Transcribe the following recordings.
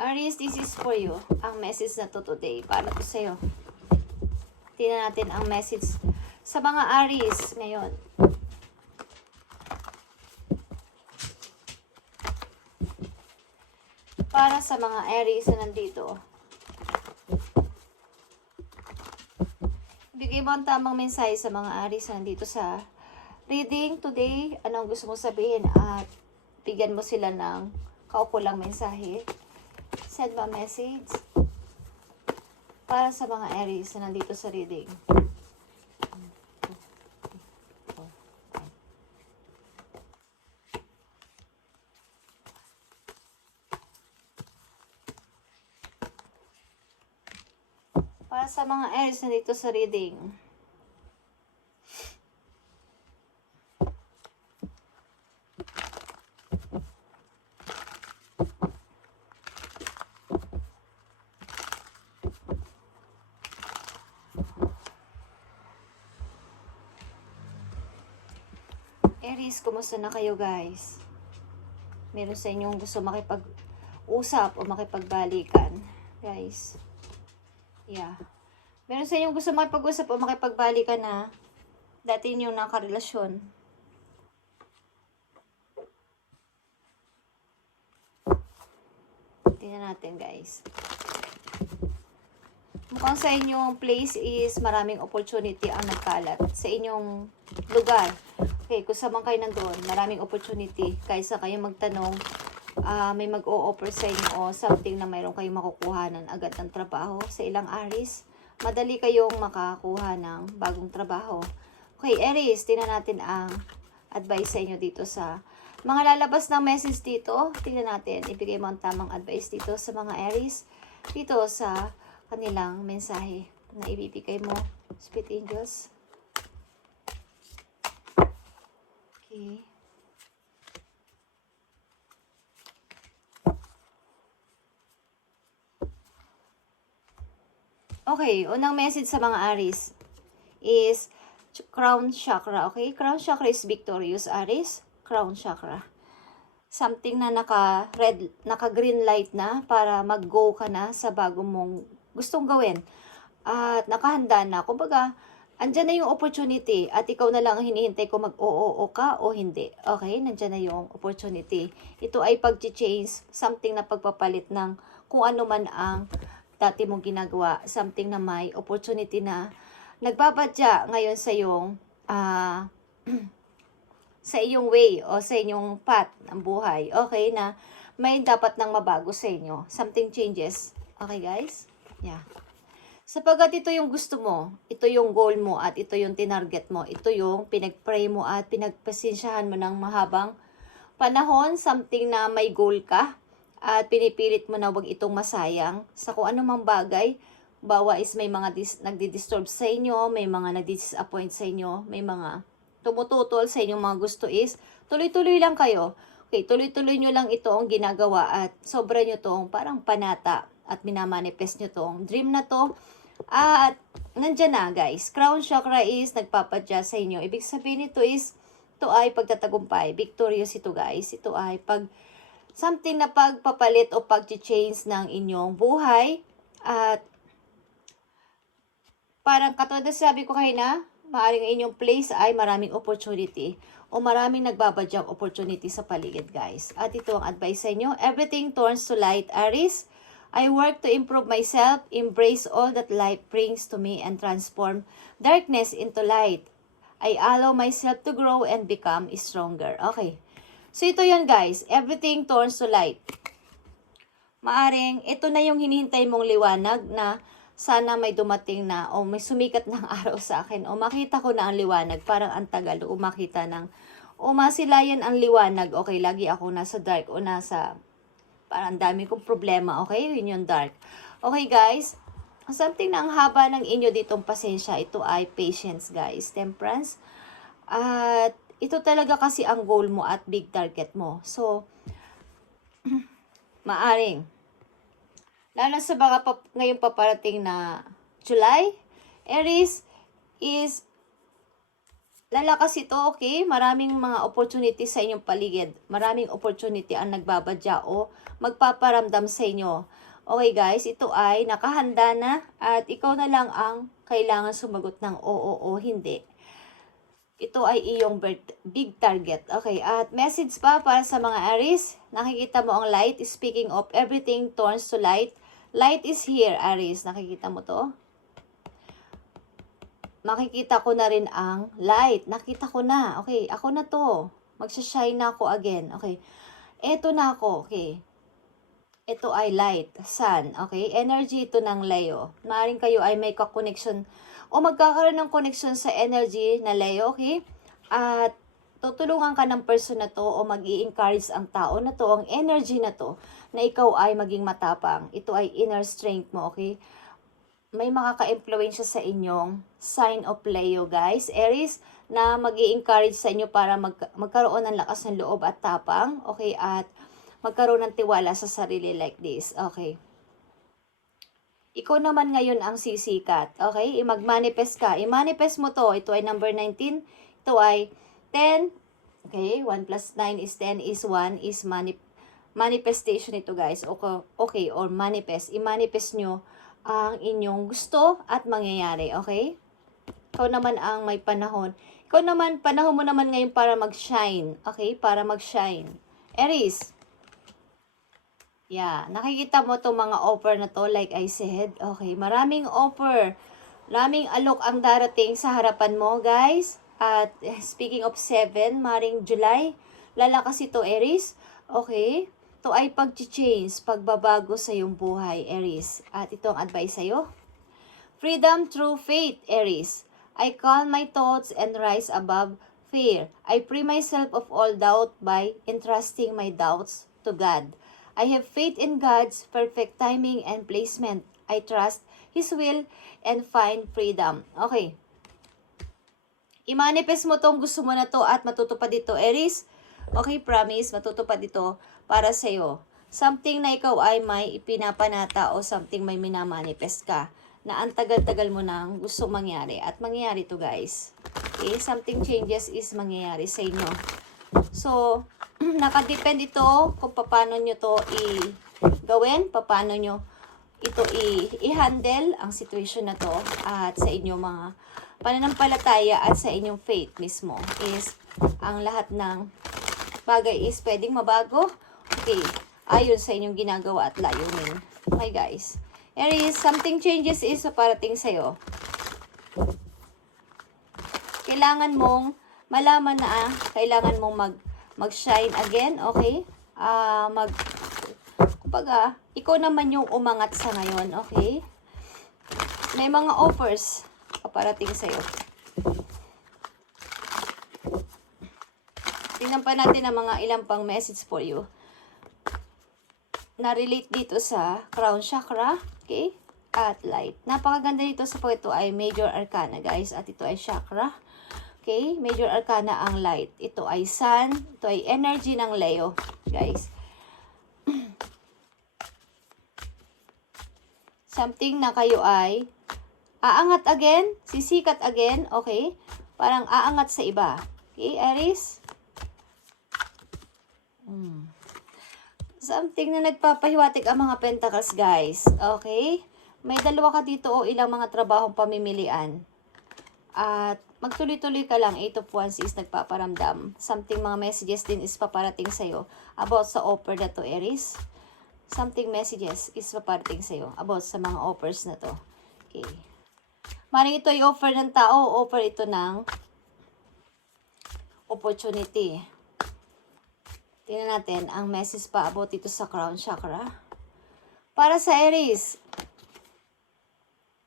Aries, this is for you. Ang message na to today. Para to sa'yo. Tingnan natin ang message sa mga Aries ngayon. Para sa mga Aries na nandito. Bigay mo ang tamang mensahe sa mga Aries na nandito sa reading today. Anong gusto mo sabihin at bigyan mo sila ng kaukulang mensahe. Send ba message para sa mga Aries na nandito sa reading. Para sa mga Aries na dito sa reading. Aries, kumusta na kayo guys? Meron sa inyong gusto makipag-usap o makipagbalikan, guys. Yeah. Meron sa inyong gusto makipag-usap o makipagbalikan na dati inyong nakarelasyon. Tingnan natin guys. Mukhang sa inyong place is maraming opportunity ang nagkalat sa inyong lugar. Okay, kung saan man kayo nandoon, maraming opportunity. Kaysa kayo magtanong, may mag-o-offer sa inyo o something na mayroon kayong makukuhanan agad ng trabaho sa ilang Aries. Madali kayong makakuha ng bagong trabaho. Okay, Aries, tingnan natin ang advice sa inyo dito sa mga lalabas ng message dito. Tingnan natin, ibigay mo ang tamang advice dito sa mga Aries. Dito sa kanilang mensahe na ibibigay mo, Spirit Angels. Okay. Okay, unang message sa mga Aries is Crown Chakra, okay? Crown Chakra is victorious, Aries. Crown Chakra. Something na naka-green light na para mag-go ka na sa bago mong gustong gawin. At nakahanda na. Kumbaga, andyan na yung opportunity at ikaw na lang ang hinihintay kung mag-oo ka o hindi. Okay? Nandyan na yung opportunity. Ito ay pag-change, something na pagpapalit ng kung ano man ang dati mong ginagawa. Something na may opportunity na nagbabadya ngayon sa iyong sa iyong way o sa inyong path ng buhay. Okay? Na may dapat nang mabago sa inyo. Something changes. Okay guys? Yeah. Sapagkat ito yung gusto mo, ito yung goal mo at ito yung tinarget mo, ito yung pinag-pray mo at pinagpasensyahan mo ng mahabang panahon, something na may goal ka at pinipilit mo na wag itong masayang sa kung anumang bagay. Bawa is may mga nagdi-disturb sa inyo, may mga nagdi-disappoint sa inyo, may mga tumututol sa inyong mga gusto is tuloy-tuloy lang kayo. Okay, tuloy-tuloy nyo lang ito ang ginagawa at sobra nyo tong parang panata at minamanifest nyo tong dream na to. At nandyan na guys, Crown Chakra is nagpapadya sa inyo. Ibig sabihin nito is, ito ay pagtatagumpay. Victorious ito guys. Ito ay something na pagpapalit o pag-change ng inyong buhay. At parang katulad na sabi ko kayo na, maaaring inyong place ay maraming opportunity o maraming nagbabadyang opportunity sa paligid guys. At ito ang advice sa inyo. Everything turns to light, Aries. I work to improve myself, embrace all that life brings to me and transform darkness into light. I allow myself to grow and become stronger. Okay. So ito yan guys. Everything turns to light. Maaring ito na yung hinihintay mong liwanag na sana may dumating na o may sumikat ng araw sa akin o makita ko na ang liwanag. Parang ang tagal o makita ng o masilayan ang liwanag. Okay, lagi ako nasa dark o nasa parang dami kong problema. Okay, yun yung dark. Okay guys, something na ang haba ng inyo ditong pasensya. Ito ay patience guys. Temperance. At ito talaga kasi ang goal mo at big target mo. So, maaring lalo sa mga ngayon paparating na July, Aries is lalakas ito, okay? Maraming mga opportunity sa inyong paligid. Maraming opportunity ang nagbabadya o magpaparamdam sa inyo. Okay guys, ito ay nakahanda na at ikaw na lang ang kailangan sumagot ng oo o hindi. Ito ay iyong big target. Okay, at message pa para sa mga Aries. Nakikita mo ang light. Speaking of, everything turns to light. Light is here, Aries. Nakikita mo to? Makikita ko na rin ang light. Nakita ko na. Okay, ako na to. Magsashine na ako again. Okay, eto na ako. Okay, ito ay light, sun. Okay, energy ito ng Leo. Maaaring kayo ay may ka-connection o magkakaroon ng connection sa energy na Leo. Okay, at tutulungan ka ng person na to o mag-i-encourage ang tao na to, ang energy na to, na ikaw ay maging matapang. Ito ay inner strength mo. Okay, may makaka-impluwensya sa inyong sign of Leo, guys. Aries, na mag-i-encourage sa inyo para magkaroon ng lakas ng loob at tapang. Okay, at magkaroon ng tiwala sa sarili like this. Okay. Ikaw naman ngayon ang sisikat. Okay, mag-manifest ka. I-manifest mo to. Ito ay number 19. Ito ay 10. Okay, 1 plus 9 is 10 is 1 is manifestation ito, guys. Okay, or manifest. I-manifest nyo ang inyong gusto at mangyayari, okay? Ikaw naman ang may panahon. Ikaw naman, panahon mo naman ngayon para mag-shine, okay? Para mag-shine. Aries. Yeah, nakikita mo itong mga offer na to, like I said. Okay, maraming offer. Maraming alok ang darating sa harapan mo, guys. At speaking of 7, maring July, lalakas ito, Aries. Okay? Ito ay pag-change, pagbabago sa iyong buhay, Aries. At ito ang advice sa'yo. Freedom through faith, Aries. I calm my thoughts and rise above fear. I free myself of all doubt by entrusting my doubts to God. I have faith in God's perfect timing and placement. I trust His will and find freedom. Okay. I-manifest mo tong gusto mo na to at matutupad dito, Aries. Okay, promise, matutupad dito para sa'yo. Something na ikaw ay may ipinapanata o something may minamanifest ka na ang tagal-tagal mo nang gusto mangyari. At mangyayari to, guys. Okay, something changes is mangyayari sa inyo. So, nakadepend ito kung paano nyo to i-gawin, paano nyo ito i-handle ang situation na to at sa inyong mga pananampalataya at sa inyong faith mismo is ang lahat ng bagay is pwedeng mabago. Okay, ayon sa inyong ginagawa at layunin. Okay, guys. Aries, something changes is parating sa'yo. Kailangan mong malaman na kailangan mong mag-shine again, okay? Kumbaga, ikaw naman yung umangat sa ngayon, okay? May mga offers paparating sa'yo. Tingnan pa natin ang mga ilang pang message for you. Na-relate dito sa crown chakra, okay? At light. Napakaganda dito sa po ito ay major arcana, guys. At ito ay chakra. Okay? Major arcana ang light. Ito ay sun. Ito ay energy ng Leo, guys. Something na kayo ay aangat again, sisikat again, okay? Parang aangat sa iba. Okay, Aries? Something na nagpapahiwatig ang mga pentacles, guys. Okay? May dalawa ka dito o ilang mga trabahong pamimilian. At magtuloy-tuloy ka lang. 8 of Wands is nagpaparamdam. Something, mga messages din is paparating sa'yo about sa offer na to, Aries. Something messages is paparating sa'yo about sa mga offers na to. Okay. Maring ito ay offer ng tao, offer ito ng opportunity. Tingnan natin ang message pa about ito sa crown chakra. Para sa Aries,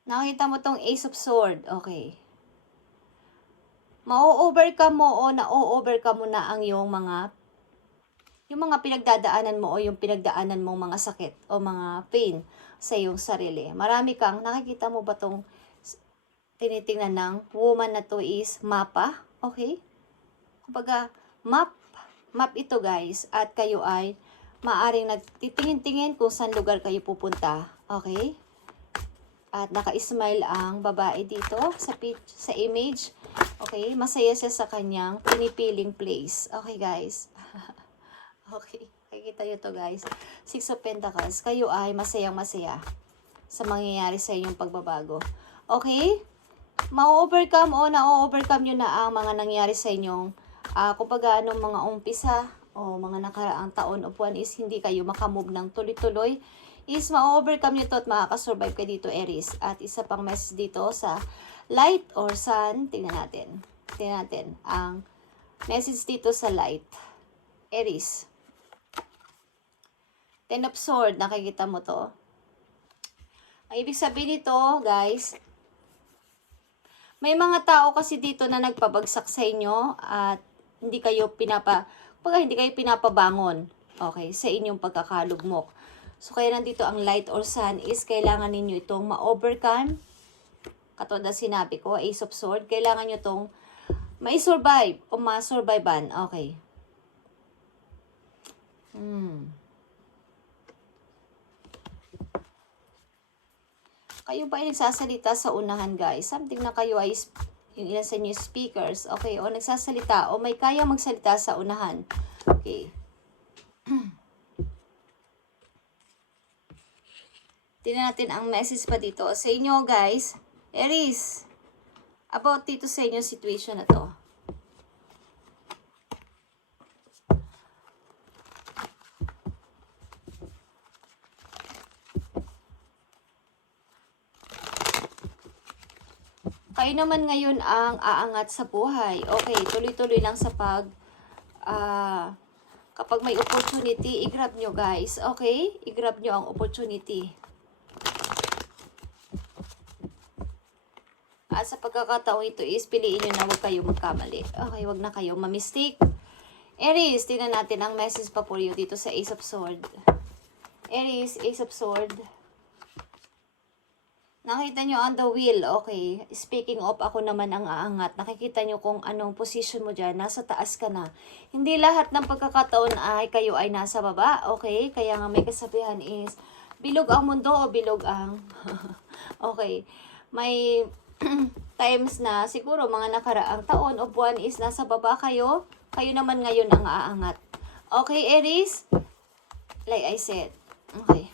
nakita mo tong Ace of Sword. Okay. Ma-overcome mo o na-overcome mo na ang yung mga pinagdadaanan mo o yung pinagdaanan mong mga sakit o mga pain sa iyong sarili. Marami kang, nakikita mo ba tong tinitingnan ng woman na to is mapa? Okay? Kumbaga, map ito, guys, at kayo ay maaring nagtitingin-tingin kung saan lugar kayo pupunta. Okay? At naka-smile ang babae dito sa image. Okay, masaya siya sa kanyang pinipiling place. Okay, guys. Okay, nakikita nyo to, guys. Six of Pentacles. Kayo ay masayang-masaya sa mangyayari sa inyong pagbabago. Okay? Ma-overcome o na-overcome nyo na ang mga nangyari sa inyong kumbaga anong mga umpisa o mga nakaraang taon o buwan is hindi kayo makamove ng tuloy-tuloy, is ma-overcome nyo to at makakasurvive kayo dito, Aries. At isa pang message dito sa light or sun, tingnan natin. Tingnan natin ang message dito sa light, Aries. Ten of Swords, nakikita mo to. Ang ibig sabihin nito, guys, may mga tao kasi dito na nagpabagsak sa inyo at hindi kayo pinapabangon, okay, sa inyong pagkakalugmok. So, kaya nandito ang light or sun is kailangan ninyo itong ma-overcome. Katulad na sinabi ko, Ace of Swords, kailangan nyo itong ma-survive o ma-survivean. Okay. Kayo ba ay nagsasalita sa unahan, guys? Something na kayo ay yung ilan sa inyo speakers, okay, o nagsasalita, o may kaya magsalita sa unahan. Okay. Tingnan natin ang message pa dito sa inyo, guys. Aries, about dito sa inyo situation na to. Kayo naman ngayon ang aangat sa buhay. Okay, tuloy-tuloy lang sa kapag may opportunity, i-grab nyo, guys. Okay? I-grab nyo ang opportunity. At sa pagkakataong ito is, piliin nyo na huwag kayo magkamali. Okay, huwag na kayo mamistake. Aries, tingnan natin ang message pa for you dito sa Ace of Swords. Aries, Ace of Swords. Nakita nyo on the wheel, okay. Speaking of, ako naman ang aangat. Nakikita nyo kung anong position mo dyan. Nasa taas ka na. Hindi lahat ng pagkakataon ay kayo ay nasa baba, okay. Kaya nga may kasabihan is, bilog ang mundo o bilog ang... okay. May times na siguro mga nakaraang taon o buwan is nasa baba kayo. Kayo naman ngayon ang aangat. Okay, Aries? Like I said. Okay.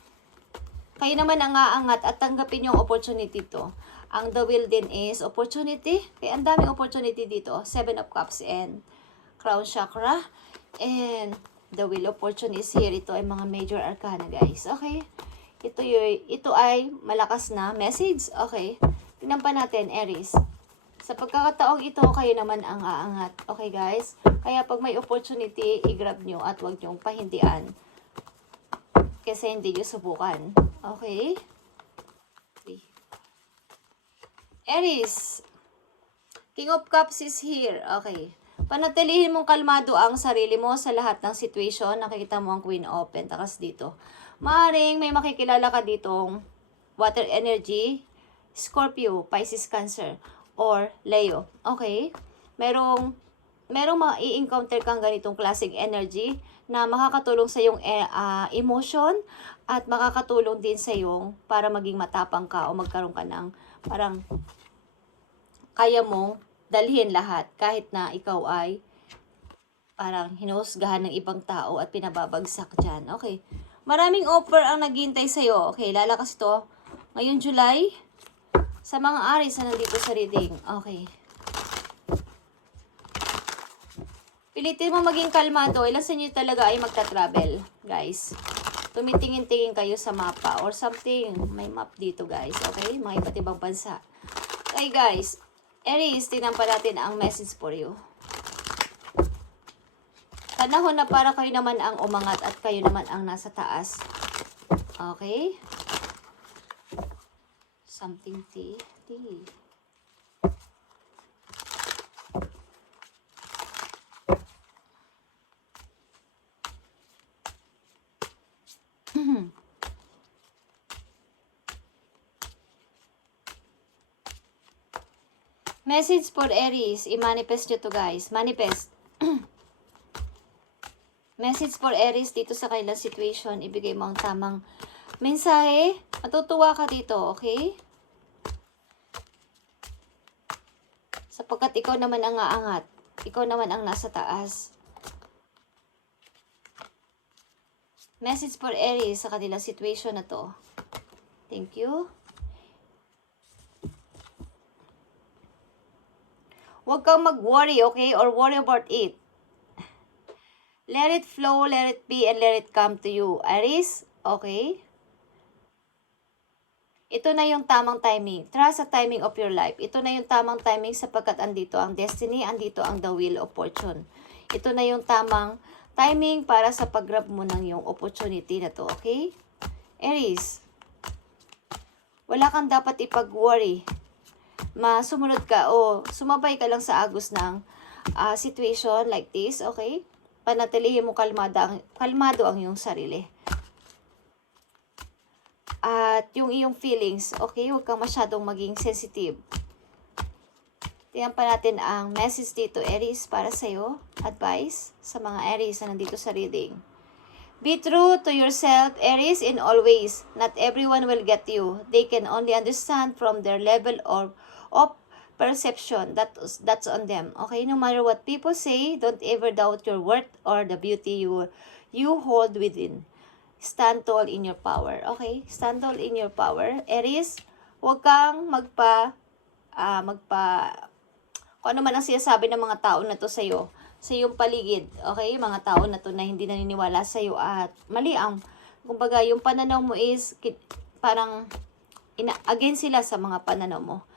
Kayo naman ang aangat at tanggapin yung opportunity to. Ang the will din is opportunity. Kaya ang daming opportunity dito. 7 of Cups and Crown Chakra. And the will opportunity is here. Ito ay mga major arcana, guys. Okay? Ito ay malakas na message. Okay? Tingnan pa natin, Aries. Sa pagkakataong ito, kayo naman ang aangat. Okay, guys? Kaya pag may opportunity, i-grab nyo at huwag nyong pahindian. Kasi hindi nyo subukan. Okay? Aries. King of Cups is here. Okay. Panatilihin mong kalmado ang sarili mo sa lahat ng situation. Nakikita mo ang Queen of Pentacles dito. Maaring may makikilala ka ditong water energy, Scorpio, Pisces, Cancer, or Leo. Okay? Merong ma-i-encounter kang ganitong klaseng energy na makakatulong sa iyong emotion at makakatulong din sa iyong para maging matapang ka o magkaroon ka ng parang kaya mong dalhin lahat kahit na ikaw ay parang hinuhusgahan ng ibang tao at pinababagsak dyan. Okay. Maraming offer ang naghihintay sa iyo. Okay, lalakas ito ngayong July sa mga Aries na nandito sa reading. Okay. Pilitin mo maging kalmado. Ilan sa inyo talaga ay magta-travel, guys. Tumitingin-tingin kayo sa mapa or something. May map dito, guys. Okay? Mga iba't ibang bansa. Okay, guys. Aries, tingnan pa natin ang message for you. Panahon na para kayo naman ang umangat at kayo naman ang nasa taas. Okay? Something tea. Message for Aries. I-manifest nyo to, guys. Manifest. Message for Aries dito sa kailang situation. Ibigay mo ang tamang mensahe. Matutuwa ka dito, okay? Sapagkat ikaw naman ang aangat. Ikaw naman ang nasa taas. Message for Aries sa kanilang situation na to. Thank you. Huwag kang mag-worry, okay? Or worry about it. Let it flow, let it be, and let it come to you. Aries, okay? Ito na yung tamang timing. Trust the timing of your life. Ito na yung tamang timing sapagkat andito ang destiny, andito ang the wheel of fortune. Ito na yung tamang timing para sa pag-grab mo ng yung opportunity na to, okay? Aries, wala kang dapat ipag-worry. Sumunod ka o sumabay ka lang sa agos ng situation like this, okay? Panatilihin mo kalmado ang iyong sarili. At yung iyong feelings, okay? Huwag kang masyadong maging sensitive. Tingnan pa natin ang message dito, Aries, para sa'yo. Advice sa mga Aries na nandito sa reading. Be true to yourself, Aries, in all ways. Not everyone will get you. They can only understand from their level of perception. That's on them. Okay? No matter what people say, don't ever doubt your worth or the beauty you hold within. Stand tall in your power. Okay? Stand tall in your power. Aries, huwag kang kung ano man ang sinasabi ng mga tao na to sa'yo, sa iyong paligid. Okay? Mga tao na to na hindi naniniwala sa'yo at mali ang, kumbaga, yung pananaw mo is parang against sila sa mga pananaw mo.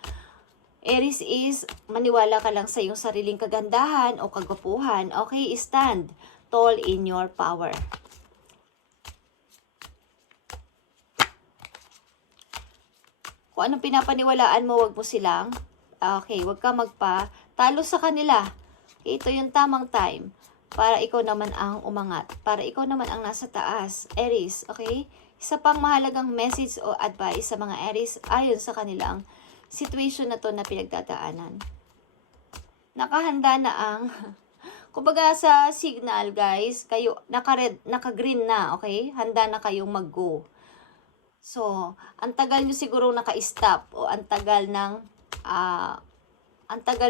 Aries is, maniwala ka lang sa iyong sariling kagandahan o kagwapuhan. Okay? Stand tall in your power. Kung anong pinapaniwalaan mo, wag mo silang, okay, wag ka talo sa kanila. Ito yung tamang time para ikaw naman ang umangat. Para ikaw naman ang nasa taas. Aries, okay? Isa pang mahalagang message o advice sa mga Aries ayon sa kanilang situation na to na pinagdadaanan. Nakahanda na ang, kumbaga sa signal guys, kayo, naka-green na, okay? Handa na kayong mag-go. So, ang tagal nyo siguro naka-stop o ang tagal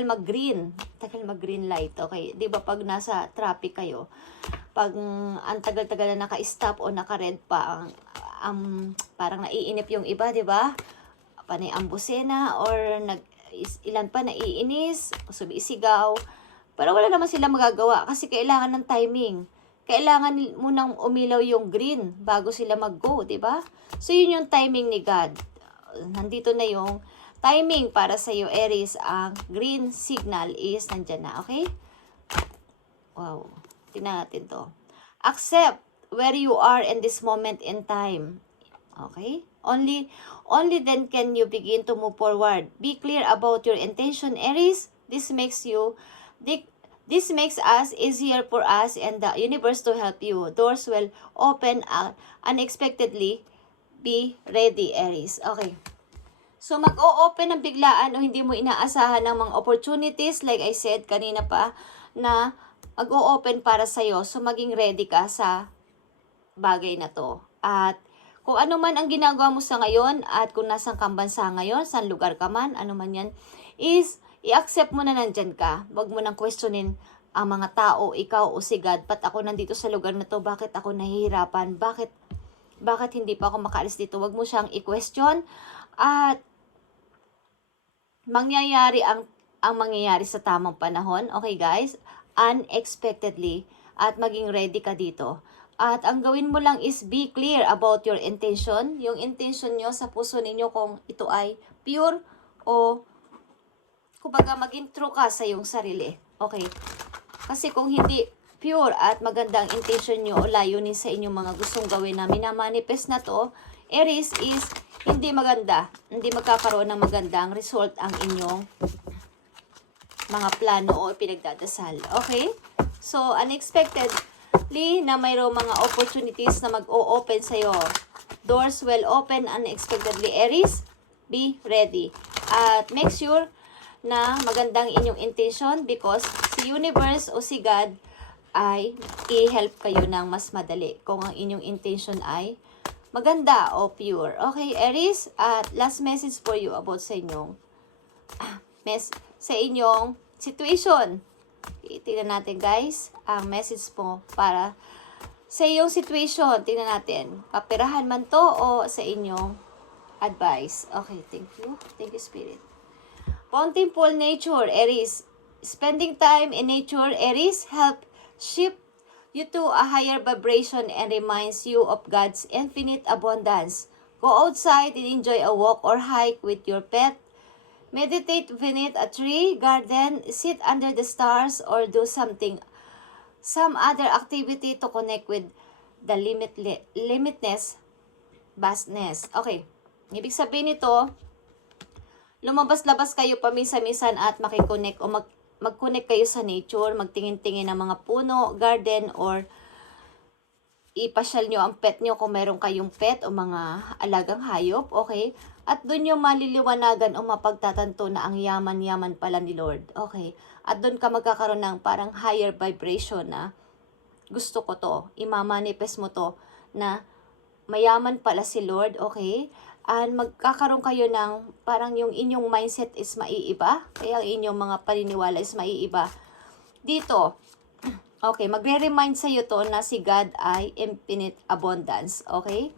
mag-green. Tagal mag-green light, okay? Di ba pag nasa traffic kayo, pag ang tagal-tagal na naka-stop o naka-red pa, parang naiinip yung iba, di ba? Panay ang busena or ilan pa naiinis, sumisigaw. Pero wala naman sila magagawa kasi kailangan ng timing. Kailangan mo nang umilaw yung green bago sila mag-go, di ba? So, yun yung timing ni God. Nandito na yung timing para sa iyo, Aries. Ang green signal is nandyan na, okay? Wow. Tingnan natin to. Accept where you are in this moment in time. Okay? Only then can you begin to move forward. Be clear about your intention, Aries. This makes us easier for us and the universe to help you. Doors will open unexpectedly. Be ready, Aries. Okay. So, mag-o-open ng biglaan o hindi mo inaasahan ng mga opportunities, like I said kanina pa, na mag-o-open para sa'yo. So, maging ready ka sa bagay na to. At kung ano man ang ginagawa mo sa ngayon at kung nasang kang bansa ngayon, saan lugar ka man, ano man yan, is i-accept mo na nandyan ka. Huwag mo nang questionin ang mga tao, ikaw o si God. Ba't ako nandito sa lugar na to? Bakit ako nahihirapan? Bakit hindi pa ako makaalis dito? Huwag mo siyang i-question. At mangyayari ang mangyayari sa tamang panahon. Okay guys? Unexpectedly. At maging ready ka dito. At ang gawin mo lang is be clear about your intention. Yung intention nyo sa puso ninyo kung ito ay pure o kumbaga maging true ka sa iyong sarili. Okay. Kasi kung hindi pure at magandang intention nyo o layunin sa inyong mga gustong gawin na minamanifest na to, Aries is hindi maganda. Hindi magkakaroon ng magandang result ang inyong mga plano o pinagdadasal. Okay? So, unexpectedly na mayroong mga opportunities na mag-o-open sa'yo. Doors will open unexpectedly. Aries, be ready. At make sure na magandang inyong intention because si universe o si God ay i-help kayo ng mas madali kung ang inyong intention ay maganda o pure. Okay, Aries, at last message for you about sa inyong sa inyong situation. Tingnan natin guys, ang message mo para sa iyong situation. Tingnan natin, kapirahan man to o sa inyong advice. Okay, thank you. Thank you, Spirit. Bountiful nature, Aries. Spending time in nature, Aries, help shift you to a higher vibration and reminds you of God's infinite abundance. Go outside and enjoy a walk or hike with your pet. Meditate beneath a tree, garden, sit under the stars, or do some other activity to connect with the limitless vastness. Okay, ibig sabihin nito, lumabas-labas kayo paminsan-minsan at makikonnect o mag-connect kayo sa nature, magtingin-tingin ng mga puno, garden, or ipasyal nyo ang pet nyo kung meron kayong pet o mga alagang hayop, okay? At doon yung maliliwanagan o mapagtatanto na ang yaman-yaman pala ni Lord, okay? At doon ka magkakaroon ng parang higher vibration na gusto ko to, imamanifest mo to na mayaman pala si Lord, okay? And magkakaroon kayo ng parang yung inyong mindset is maiiba, kaya ang inyong mga paniniwala is maiiba. Dito, okay, magre-remind sa'yo to na si God ay infinite abundance, okay?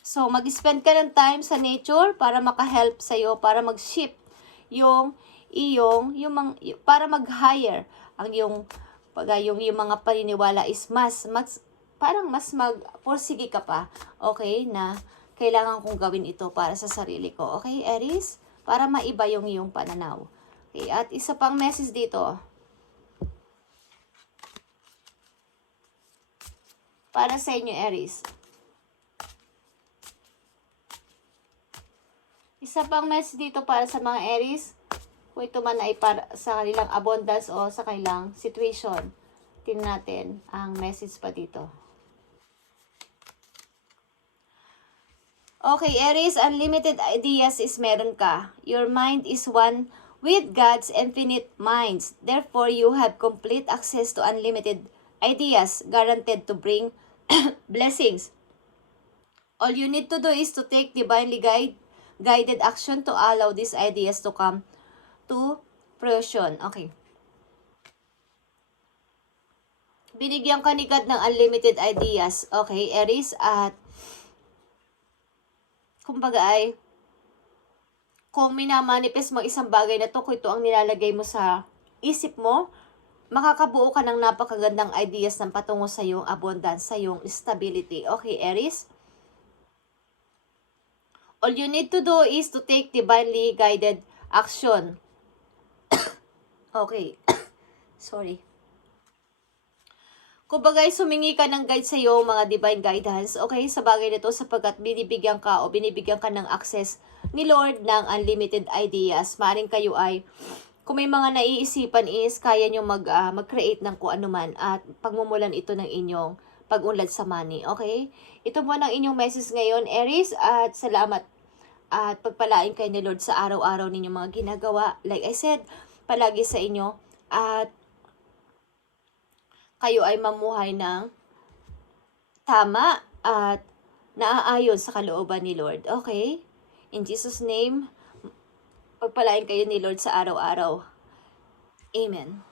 So, mag-spend ka ng time sa nature para maka-help sa'yo, para mag-shift para mag-higher ang yung mga paniniwala is parang mas pursige ka pa, okay, na kailangan kong gawin ito para sa sarili ko. Okay, Aries? Para maiba yung iyong pananaw. Okay, at isa pang message dito. Para sa inyo, Aries. Isa pang message dito para sa mga Aries. Kung ito man ay para sa kanilang abundance o sa kanilang situation. Tingnan natin ang message pa dito. Okay, Aries, unlimited ideas is meron ka. Your mind is one with God's infinite minds. Therefore, you have complete access to unlimited ideas guaranteed to bring blessings. All you need to do is to take divinely guided action to allow these ideas to come to fruition. Okay. Binigyan ka ni God ng unlimited ideas. Okay, Aries, at kumbaga ay, kung minamanifest mo isang bagay na to, kung ito ang nilalagay mo sa isip mo, makakabuo ka ng napakagandang ideas ng patungo sa iyong abundance, sa iyong stability. Okay, Aries? All you need to do is to take divinely guided action. Okay. Sorry. Kung bagay sumingi ka ng guide sa iyo, mga divine guidance, okay, sa bagay nito sapagkat binibigyan ka ng access ni Lord ng unlimited ideas. Maaring kayo ay, kung may mga naiisipan is, kaya nyo mag-create ng kung ano man at pagmumulan ito ng inyong pag-unlad sa money, okay? Ito mo ang inyong message ngayon, Aries, at salamat at pagpalain kayo ni Lord sa araw-araw ninyong mga ginagawa. Like I said, palagi sa inyo at kayo ay mamuhay ng tama at naaayon sa kalooban ni Lord. Okay? In Jesus' name, pagpalain kayo ni Lord sa araw-araw. Amen.